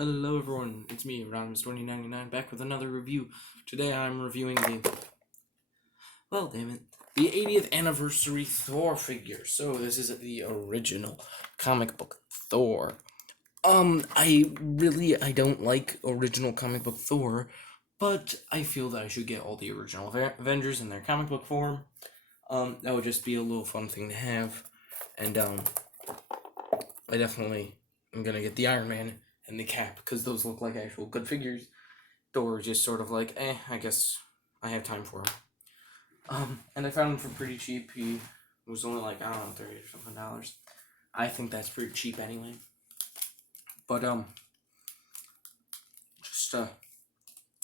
Hello everyone, it's me, Rodimus2099, back with another review. Today I'm reviewing the 80th anniversary Thor figure. So this is the original comic book Thor. I don't like original comic book Thor, but I feel that I should get all the original Avengers in their comic book form. That would just be a little fun thing to have, and I definitely am gonna get the Iron Man and the Cap, because those look like actual good figures. Thor is just sort of like, I guess I have time for him. And I found him for pretty cheap. He was only like, I don't know, $30 or something. I think that's pretty cheap anyway. But,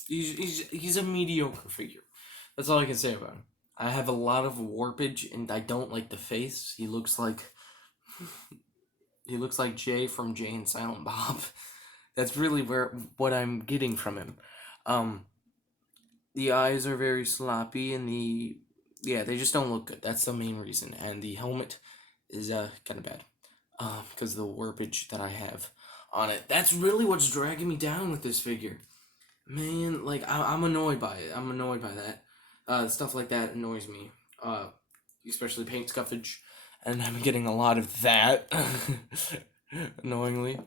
he's a mediocre figure. That's all I can say about him. I have a lot of warpage, and I don't like the face. He looks like Jay from Jay and Silent Bob. That's really what I'm getting from him. The eyes are very sloppy, and they just don't look good. That's the main reason. And the helmet is kind of bad, because of the warpage that I have on it. That's really what's dragging me down with this figure. Man, like I'm annoyed by it. I'm annoyed by that. Stuff like that annoys me. Especially paint scuffage, and I'm getting a lot of that. Annoyingly.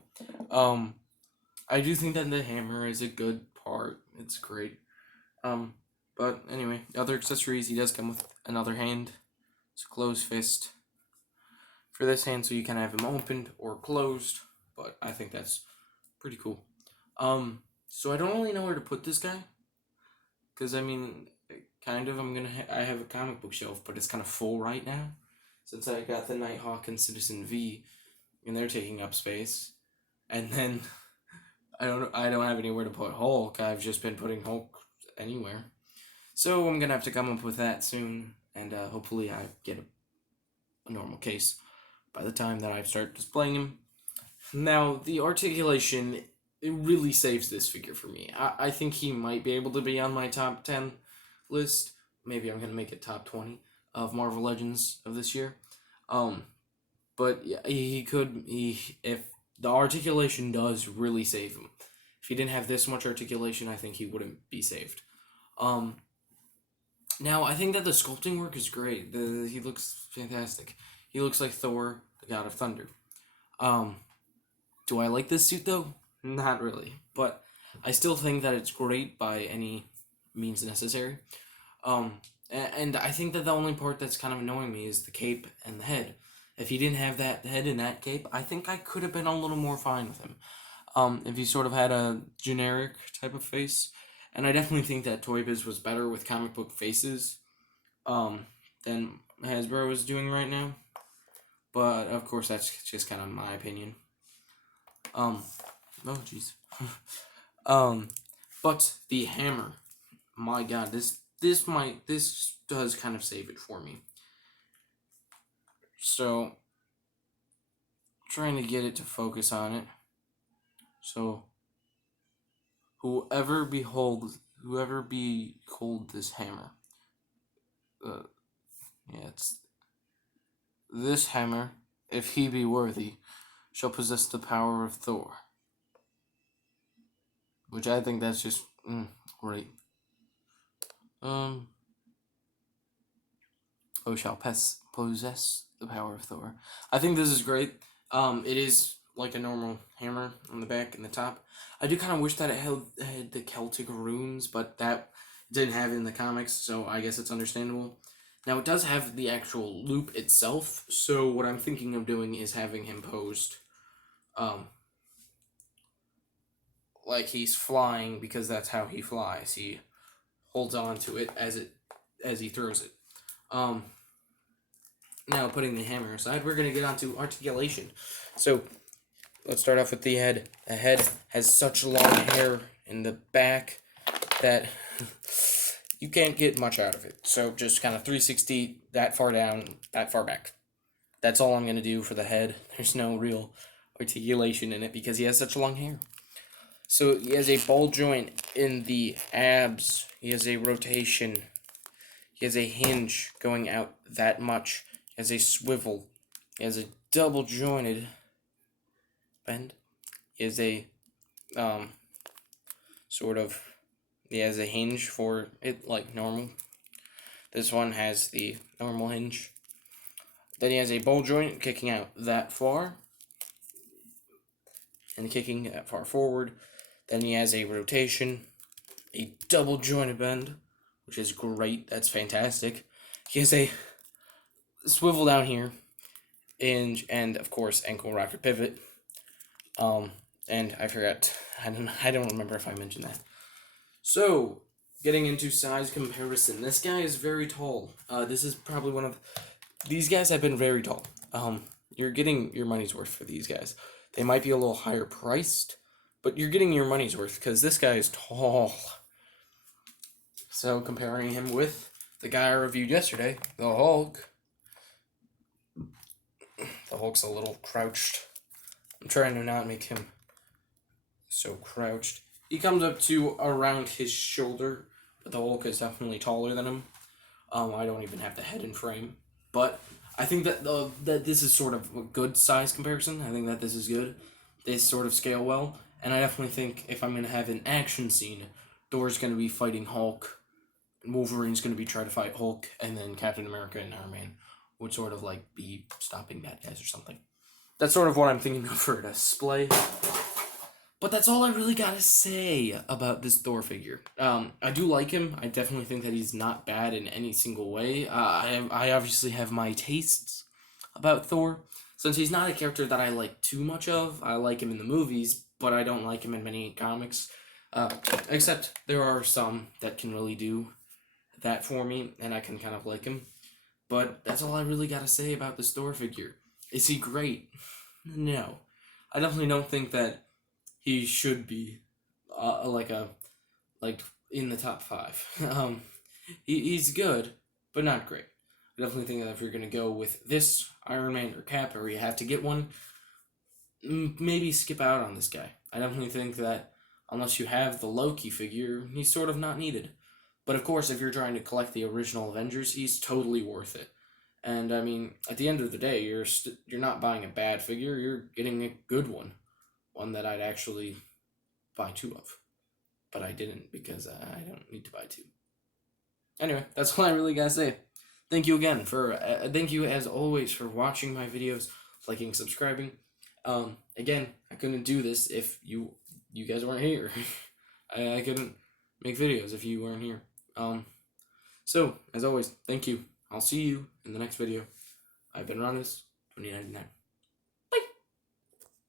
I do think that the hammer is a good part. It's great. But anyway, other accessories, he does come with another hand. It's a closed fist for this hand, so you can have him opened or closed, but I think that's pretty cool. So I don't really know where to put this guy, because I mean, kind of, I have a comic book shelf, but it's kind of full right now, since I got the Nighthawk and Citizen V, and they're taking up space, and then I don't have anywhere to put Hulk. I've just been putting Hulk anywhere. So I'm gonna have to come up with that soon, and hopefully I get a normal case by the time that I start displaying him. Now, the articulation, it really saves this figure for me. I think he might be able to be on my top 10 list. Maybe I'm gonna make it top 20 of Marvel Legends of this year. But yeah, if the articulation does really save him. If he didn't have this much articulation, I think he wouldn't be saved. Now, I think that the sculpting work is great. He looks fantastic. He looks like Thor, the God of Thunder. Do I like this suit, though? Not really. But I still think that it's great by any means necessary. And I think that the only part that's kind of annoying me is the cape and the head. If he didn't have that head and that cape, I think I could have been a little more fine with him. If he sort of had a generic type of face. And I definitely think that Toy Biz was better with comic book faces than Hasbro is doing right now. But, of course, that's just kind of my opinion. Oh, jeez. But the hammer. My god, this does kind of save it for me. So, trying to get it to focus on it. So, whoever behold this hammer. It's this hammer, if he be worthy, shall possess the power of Thor. Which I think that's just great. Shall possess the power of Thor. I think this is great. It is like a normal hammer on the back and the top. I do kind of wish that it had the Celtic runes, but that didn't have it in the comics, so I guess it's understandable. Now, it does have the actual loop itself, so what I'm thinking of doing is having him posed like he's flying, because that's how he flies. He holds on to it as he throws it. Now, putting the hammer aside, we're going to get onto articulation. So, let's start off with the head. The head has such long hair in the back that you can't get much out of it. So, just kind of 360, that far down, that far back. That's all I'm going to do for the head. There's no real articulation in it because he has such long hair. So, he has a ball joint in the abs. He has a rotation. He has a hinge going out that much. He has a swivel. He has a double jointed bend. He has a sort of, he has a hinge for it like normal. This one has the normal hinge. Then he has a ball joint kicking out that far, and kicking that far forward. Then he has a rotation, a double jointed bend, which is great. That's fantastic. He has a swivel down here, and of course ankle rocker pivot. And I forgot. I don't remember if I mentioned that. So, getting into size comparison, this guy is very tall. This is probably one of these guys have been very tall. You're getting your money's worth for these guys. They might be a little higher priced, but you're getting your money's worth because this guy is tall. So comparing him with the guy I reviewed yesterday, the Hulk. The Hulk's a little crouched. I'm trying to not make him so crouched. He comes up to around his shoulder, but the Hulk is definitely taller than him. I don't even have the head in frame, but I think that that this is sort of a good size comparison. I think that this is good. They sort of scale well, and I definitely think if I'm gonna have an action scene, Thor's gonna be fighting Hulk, Wolverine's gonna be trying to fight Hulk, and then Captain America and Iron Man would sort of like be stopping bad guys or something. That's sort of what I'm thinking of for a display. But that's all I really gotta say about this Thor figure. I do like him. I definitely think that he's not bad in any single way. I obviously have my tastes about Thor. Since he's not a character that I like too much of, I like him in the movies, but I don't like him in many comics. Except there are some that can really do that for me, and I can kind of like him. But that's all I really gotta say about this Thor figure. Is he great? No. I definitely don't think that he should be like in the top 5. He's good, but not great. I definitely think that if you're gonna go with this Iron Man or Cap, or you have to get one, maybe skip out on this guy. I definitely think that unless you have the Loki figure, he's sort of not needed. But of course, if you're trying to collect the original Avengers, he's totally worth it. And I mean, at the end of the day, you're not buying a bad figure. You're getting a good one that I'd actually buy 2 of. But I didn't because I don't need to buy 2. Anyway, that's all I really gotta say. Thank you again thank you as always for watching my videos, liking, subscribing. Again, I couldn't do this if you guys weren't here. I couldn't make videos if you weren't here. So as always, thank you. I'll see you in the next video. I've been Ronis, 2099.